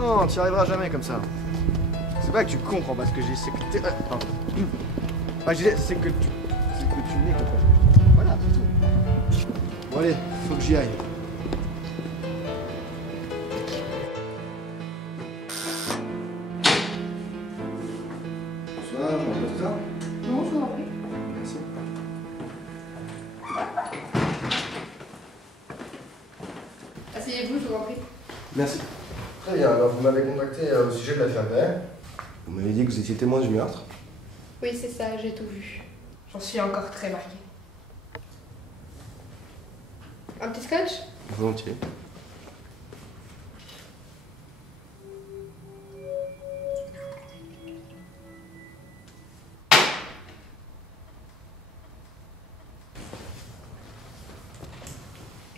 Non, tu n'y arriveras jamais comme ça. C'est pas que tu comprends pas ce que j'ai, c'est que t'es... pardon. Ah, je disais, c'est que tu n'es pas. Voilà, c'est tout. Bon allez, faut que j'y aille. Bonsoir, je m'en ça. Non, je vous en prie. Merci. Asseyez-vous, je vous en prie. Merci. Très bien, alors vous m'avez contacté au sujet de l'affaire Gray. Vous m'avez dit que vous étiez témoin du meurtre. Oui, c'est ça, j'ai tout vu. J'en suis encore très marquée. Un petit scotch? Volontiers.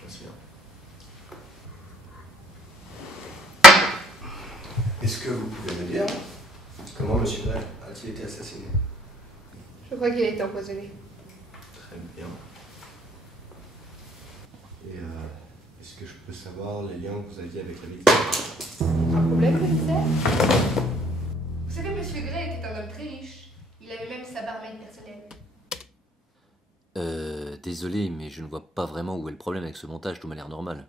Merci bien. Est-ce que vous pouvez me dire comment M. Gray a-t-il été assassiné? Je crois qu'il a été empoisonné. Très bien. Et est-ce que je peux savoir les liens que vous aviez avec la victime? Un problème, commissaire? Vous savez, Monsieur Gray était un homme très riche. Il avait même sa barmaid personnelle. Désolé, mais je ne vois pas vraiment où est le problème avec ce montage, tout m'a l'air normal.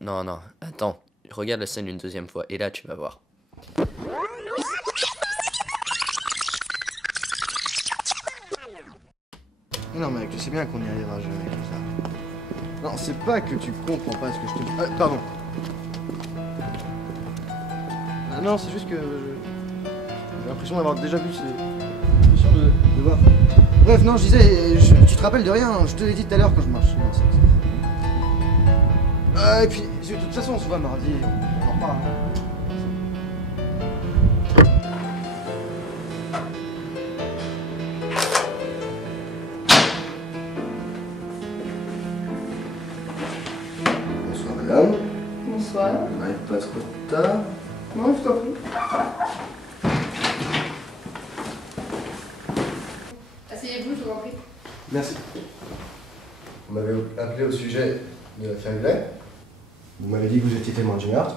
Non, non, attends. Regarde la scène une deuxième fois, et là tu vas voir. Non mec, tu sais bien qu'on n'y arrivera jamais comme ça. Non, c'est pas que tu comprends pas ce que je te dis. Pardon. Ah non, c'est juste que j'ai l'impression d'avoir déjà vu ces... J'ai l'impression de voir... Bref, non, je disais, tu te rappelles de rien, je te l'ai dit tout à l'heure quand je marchais dans cette... et puis, de toute façon, on se voit mardi, on en reparle. Bonsoir madame. Bonsoir. On n'arrive pas trop tard. Non, je t'en prie. Asseyez-vous, je vous en prie. Merci. Vous m'avez appelé au sujet de l'affaire Gray. Vous m'avez dit que vous étiez témoin du meurtre.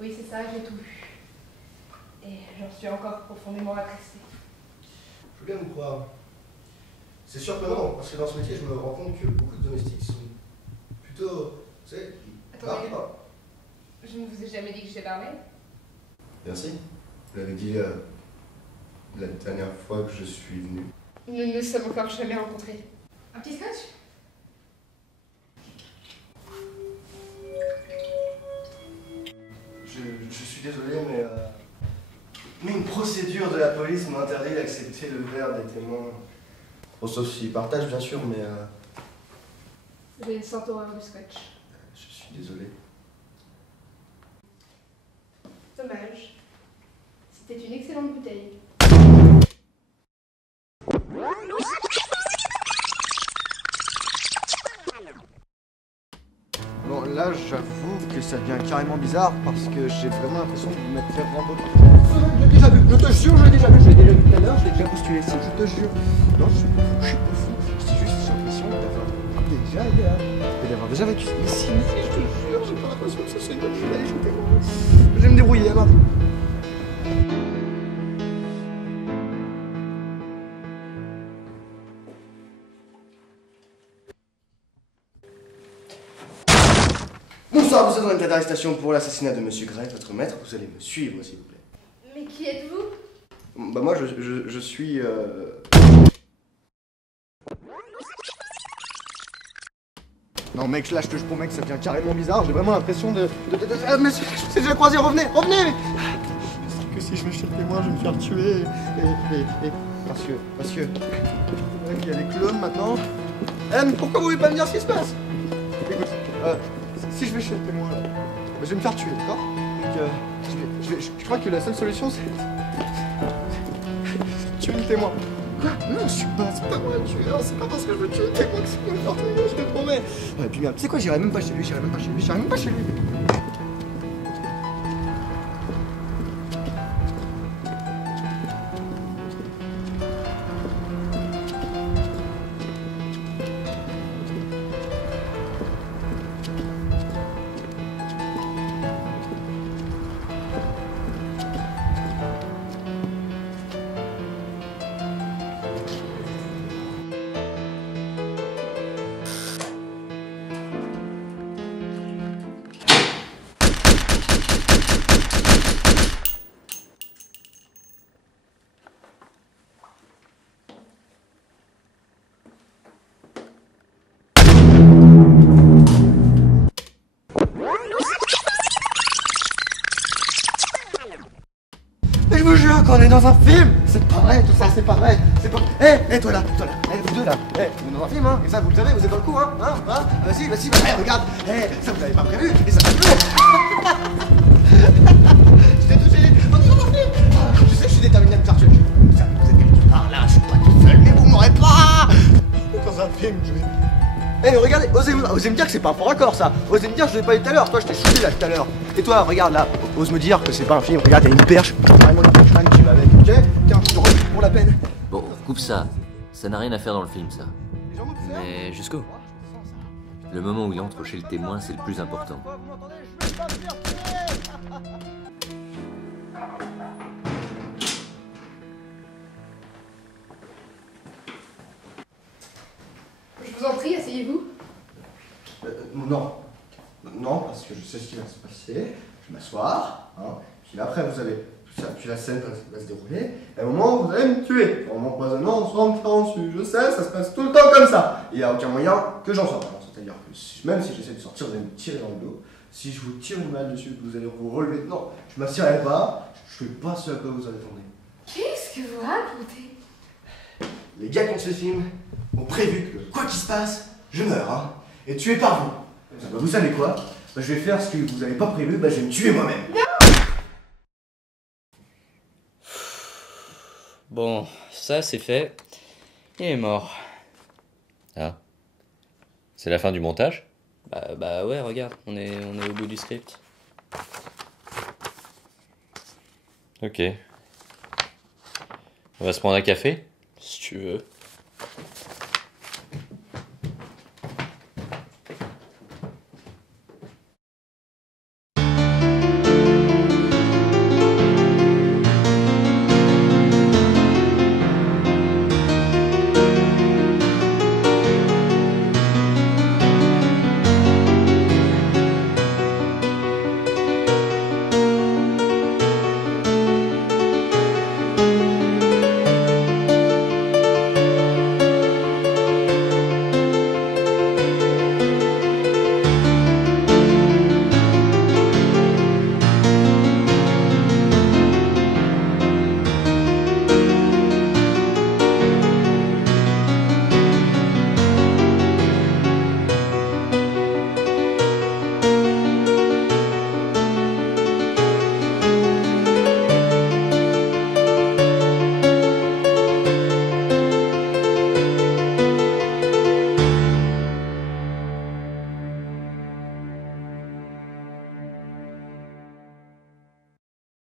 Oui, c'est ça, j'ai tout vu. Et j'en suis encore profondément attristée. Je veux bien vous croire. C'est surprenant, parce que dans ce métier, je me rends compte que beaucoup de domestiques sont plutôt, vous savez, Attendez. pas. Je ne vous ai jamais dit que j'étais barmaid? Merci. Vous l'avez dit la dernière fois que je suis venu. Nous ne nous sommes encore jamais rencontrés. Un petit scotch? Je suis désolé, mais une procédure de la police m'interdit d'accepter le verre des témoins. Bon, sauf s'ils partagent, bien sûr, mais J'ai une sorte horreur du scotch. je suis désolé. Dommage. C'était une excellente bouteille. Bon, là, j'avoue que ça devient carrément bizarre parce que j'ai vraiment l'impression de vous mettre faire rendre. Je l'ai déjà vu, je te jure, je l'ai déjà vu tout à l'heure, je l'ai déjà postulé, si, je te jure. Non, je suis pas fou, c'est juste j'ai l'impression d'avoir déjà vécu ça. Mais si, je te jure, j'ai pas l'impression que ça soit une bonne chose. Allez, je vais me débrouiller, à mardi. Bonsoir, vous êtes dans une d'arrestation pour l'assassinat de Monsieur Gray, votre maître. Vous allez me suivre, s'il vous plaît. Mais qui êtes-vous? Bah moi, je suis... Non mec, là je te promets que ça devient carrément bizarre, j'ai vraiment l'impression de... Ah, mais c'est déjà croisé, revenez. C'est que si je me jette témoin, je vais me faire tuer. Et... Parce que... Il y a des clones maintenant. Mais pourquoi vous voulez pas me dire ce qui se passe? Écoute, si je vais chez le témoin, là, je vais me faire tuer, d'accord? Donc, je crois que la seule solution, c'est... tuer le témoin. Quoi? Non, c'est pas moi le tueur, c'est pas parce que je veux tuer le témoin que c'est moi le meurtrier, je te promets. Et puis merde, tu sais quoi, j'irai même pas chez lui. toi là, vous deux là, vous êtes dans un film, hein, et ça vous le savez, vous êtes dans le coup, hein, vas-y, regarde, ça vous l'avez pas prévu, et ça fait plus. Je t'ai touché, on est dans un film. Je sais que je suis déterminé à me faire tuer, vous êtes quelque part là, je suis pas tout seul, mais vous m'aurez pas. Dans un film, je vais... mais regardez, osez me dire que c'est pas un fort raccord ça. Osez me dire, je l'ai pas dit tout à l'heure. Toi, je t'ai shooté là tout à l'heure. Et toi, regarde là, ose me dire que c'est pas un film. Regarde, t'as une perche, carrément une punchline qui va avec, ok? Tiens, je te remets pour la peine. Bon, coupe ça. Ça n'a rien à faire dans le film, ça. Les gens vont te faire. Mais jusqu'où? Le moment où il entre chez le témoin, c'est le plus important. Vous m'entendez? Je vais pas me faire tuer. Je vous en prie, asseyez-vous. Non. Non, parce que je sais ce qui va se passer. Je vais m'asseoir, hein. Puis là, après, vous allez... Puis la scène va se dérouler. Et à un moment, vous allez me tuer. En m'empoisonnant, en se rentrant dessus. Je sais, ça se passe tout le temps comme ça. Il n'y a aucun moyen que j'en sorte. C'est-à-dire que même si j'essaie de sortir, vous allez me tirer dans le dos. Si je vous tire une balle dessus, vous allez vous relever. Non, je m'assierai pas. Je fais pas ce à quoi vous attendez. Qu'est-ce que vous racontez? Les gars qui ont ce film ont prévu que, quoi qu'il se passe, je meurs, hein. Et tué par vous. Bah, vous savez quoi? Bah, je vais faire ce que vous n'avez pas prévu, bah, je vais me tuer moi-même. Bon, ça c'est fait. Il est mort. Ah. C'est la fin du montage? Bah ouais, regarde, on est au bout du script. Ok. On va se prendre un café? Si tu veux.